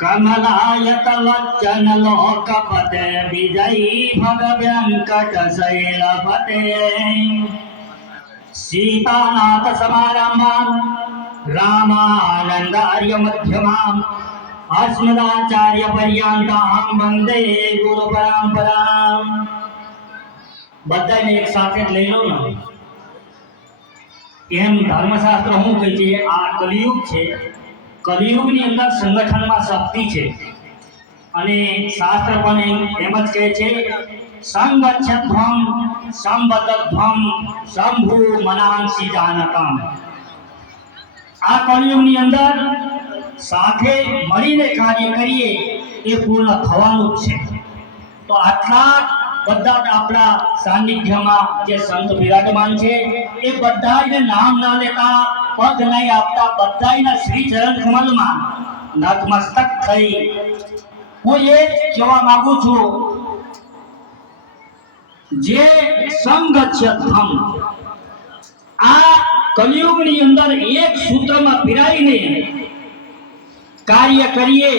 कमलायत वच्चन लोकपते विजयी भग व्यंकट शैलपते सीतानाथ समारंभां रामानंदार्य मध्यमाम् अस्मदाचार्य पर्यंतां वंदे गुरु परंपरां। बधाने एक साथ लई लो ने एम धर्मशास्त्र શું કહે છે આ કલિયુગ છે કલિયુગની અંદર સંગઠનમાં શક્તિ છે અને શાસ્ત્ર પણ એમ જ કહે છે સંગચ્છધ્વમ સંબદ્ધધ્વમ શંભુ મનાંસી જાનકમ। આ કલિયુગની અંદર સાથે મળીને કાર્ય કરીએ એ પૂર્ણ થવાનું જ છે। તો આટલા બધા આપણા સાનિધ્યમાં જે સંત વિરાજમાન છે એ બધાને નામ ના લેતા પદ નહીં આપતા બધાના શ્રી ચરણ કમલમાં નતમસ્તક થઈ હું એ કહેવા માંગુ છું જે સંગચ્છધ્વમ આ કલિયુગની અંદર એક સૂત્રમાં પીરાઈને કાર્ય કરીએ